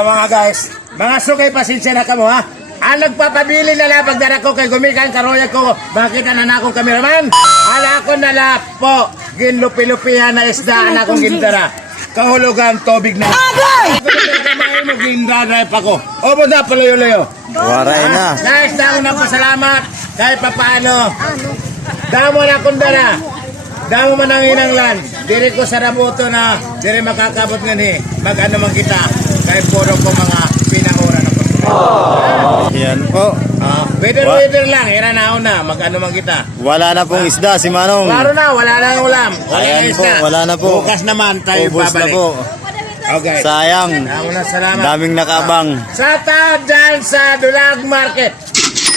Mga guys, mga sugay, pasensya na kamo ha. Ang nagpapabili na lang pagdara ko kay gumikan karoya ko, bakit na akong kameraman? Ala ko na lang po, ginlupi-lupihan na isda na akong gindara. Kahulugan tubig na. Agay! Mo gindaray pa ko. Obo na palayo-layo. Waray na. Guys, damo na po salamat kahit papaano. Damo na akong dala. Damo man ang inanglan. Diri ko sa rabuto na diri makakabot nga ni. Mag-ano man kita. Kahit puro ko mga pinaura na po. Yan po. Weather lang. Ira na una. Mag-ano man kita. Wala na pong isda si Manong. Klaro na. Wala na ang ulam. Ayan po, wala na po. Bukas naman tayo Ubus na babalik. po. Okay. Sayang. Damo na salamat. Daming nakabang. Sa tao dyan sa Dulag Market.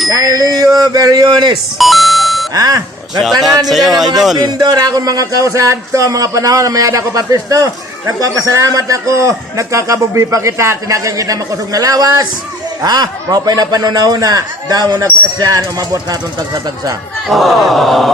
Kay Leo Beriones. Natanan Shoutout sa'yo, nila ng mga idol. tindor, akong mga kausahan to, mga panahon na mayada ko papisto. Nagpapasalamat ako, nagkakabubi pa kita, tinakay kita makusog na lawas. Maupay na panunahuna, damo na kwestiyan, umabot na itong tagsa-tagsa.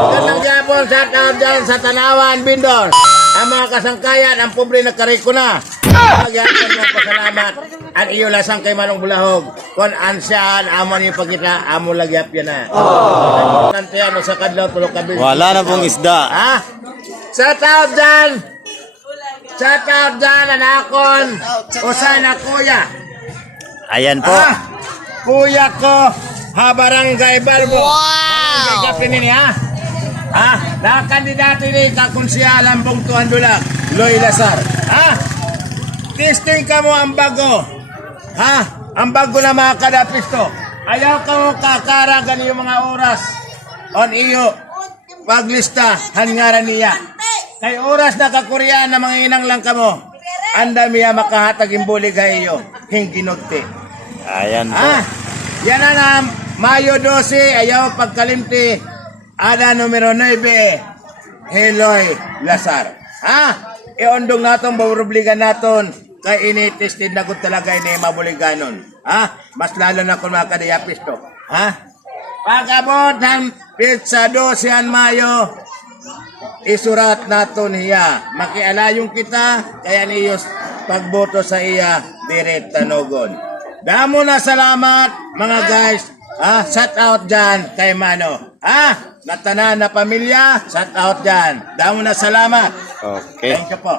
Magandang Japon, shoutout dyan sa Tanawan, Bindor. Ang mga kasangkayan, ang pobre nagkariko na. Magyapon mo pasalamat. At iyo lasang kay Manong Bulahog. Kung ansyan, amo niyo pagkita, amo lagyap yan na. Nantiyan o sa kadlaw, tulog kabil. Wala na pong isda. Sa tao dyan, anakon, usay na kuya. Ayan po. Kuya ko, Barangay Balbo. Barangay Kapinin niya. Nakakandidato ni kakunsiyalan Bungtuan Dulag, Loy Lazar. Testing ka mo ang bago. Ang bago na mga kadapisto. Ayaw ka mo kakaragan yung mga oras. On iyo, paglista, hangaran niya. Kay oras na kakuryan na mga inang lang ka mo. Anda miya makahatag imbuli kayo. Hinginugti. Ayan po. Yan na Mayo 12, ayaw pagkalimti. Ada numero 9, Heloy Lazar. Iondong natong bawrubligan naton. Kay initested na ko talaga ini mabuliganon. Mas lalo na kung makadayapis to. Pagabot ng pizza 12 Mayo, isurat naton hiya. Makialayong kita, kaya niyos pagboto sa iya, diret tanogon. Damo na salamat, mga guys. Shout out dyan kay Mano. Natanan na pamilya, shout out dyan. Damo na salamat. Okay. Thank you po.